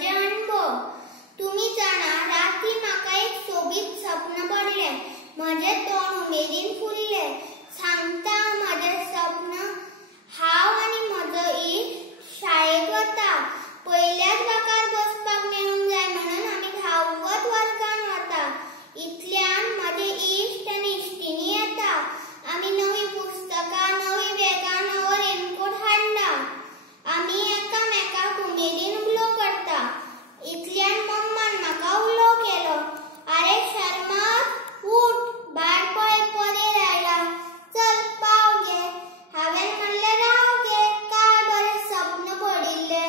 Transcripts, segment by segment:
माझे अनुभव। तुम्ही जाणा राती म्हाका एक सोबीत स्वप्न पडले, म्हजे तोंड उमेदीन फुलले। सांगता माझे स्वप्न, हांव आनी म्हजो इश्ट शाळेक वता। पयल्याच बाकार बसपाक मेळूंक जाय म्हणून आमी धांवत वर्गान वता। इतल्यान म्हजे इश्ट आनी इश्टिणी येता। आमी नवी पुस्तकां, नवी बॅगां, नवो रेनकोट हाडला। आमी एकामेकाक उमेदीन उलो करता। इतल्यान मम्मान म्हाका उलो केलो, आरे शर्मत उठ, भायर पळय परेर आयला, चल पाव घे। हांवें म्हणलें राव गे, काय बरें स्वप्न पडिल्ले,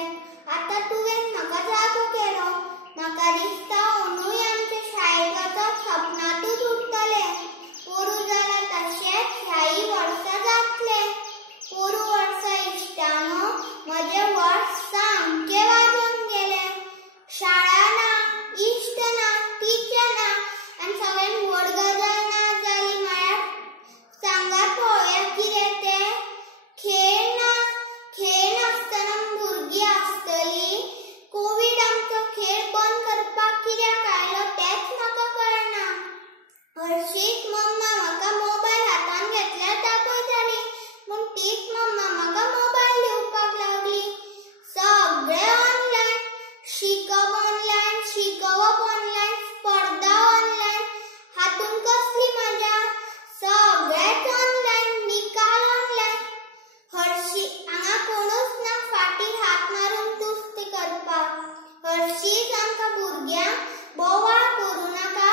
आतां तुवें म्हाका जागो केलो। म्हाका दिसता अंदूय आमचे शाळेक वचप स्वप्नांतूच उरतले। पोरू जाला तशेंच ह्याय वर्सा जातले। पोरू वर्सा इश्टानो, म्हजे वर्स सामके वाजून गेले। शाळा ना, इश्ट ना, टिचर ना, आनी सगळ्यांत व्हड गजाल ना जाली म्हळ्यार सांगात पळोवया कितें तें, खेळ ना। खेळ नासतना भुरगीं आसतलीं। कोविड आमचो खेळ बंद करपाक कित्याक आयलो तेंच म्हाका कळना। हरशींच मम्मा म्हाका मोबायल हातांत घेतल्यार दाखयताली, पूण तीच मम्मा म्हाका मोबायल दिवपाक लागली। सगळें ऑनलायन, शिकप ऑनलायन, शिकोवप ऑनलायन, स्पर्धा ऑनलायन, हातूंत कसली मजा, सगळेंच ऑनलायन, निकाल ऑनलायन। हांगा कोणूच ना फाटीर हात मारून तुस्त करपाक। हरशींच आमकां भुरग्यांक बोवाळ करूं नाका,